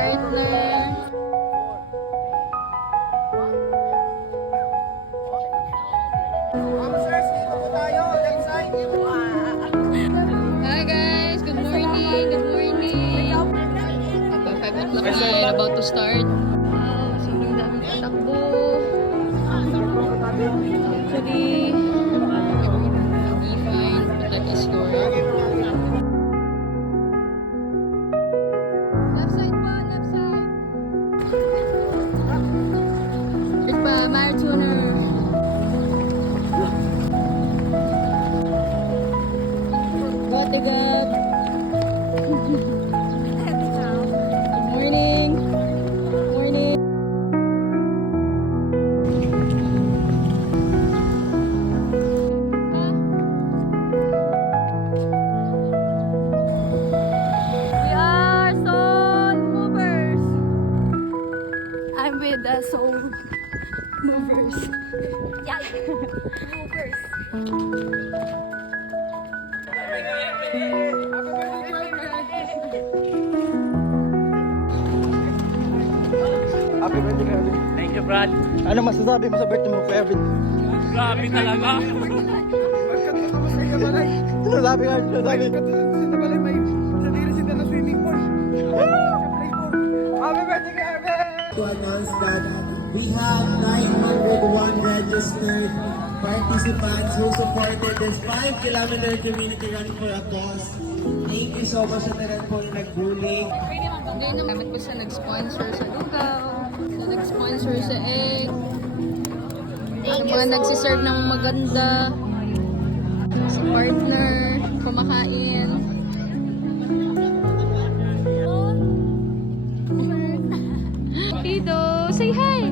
partner. Hi guys, good morning, good morning. Ito, 5 o'clock na yan, about to start. Wow, sobrang daming tatakbo. Actually, be fine, protect us Lord. Left side pa, left side. Ito pa, marathoner. Tigat. Good morning. Morning. We are soul movers. I'm with the soul movers. Yeah, movers. Happy birthday, Kevin. Thank you, Brad. Ano masasabi mo sa birthday mo, Kevin? Grabe talaga. Ano sabi ka? Ano sabi? Happy birthday, Kevin! To announce that we have 901 registered participants who supported this 5-kilometer community run for a cause. Thank you so much sa tanan po yung nag-bully. Hindi naman po siya nag-sponsor sa lugaw, siya nag-sponsor sa egg, sa mga nagsiserve ng maganda, sa partner, kumakain. Ido, say hi!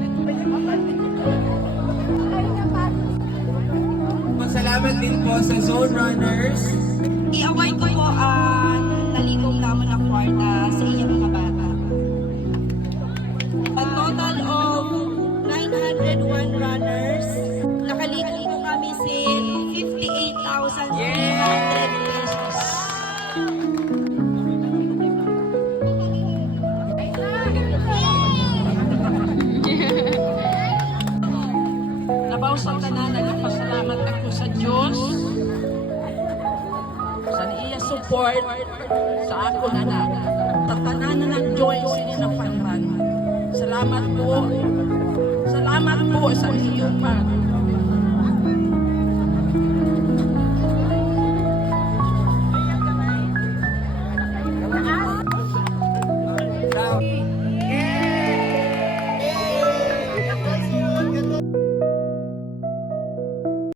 Salamat din po sa Zone Runners. I-award ko po ang naligong namon na kwarta sa inyong mga bata. A total of 901 runners. Nakaligong po kami sa 58,300 pesos. Nabaw sa tanan, nagpasalamat ako sa Diyos sa iya support sa ako na tatanan na nag-join sila na panran. Salamat po sa iyo pa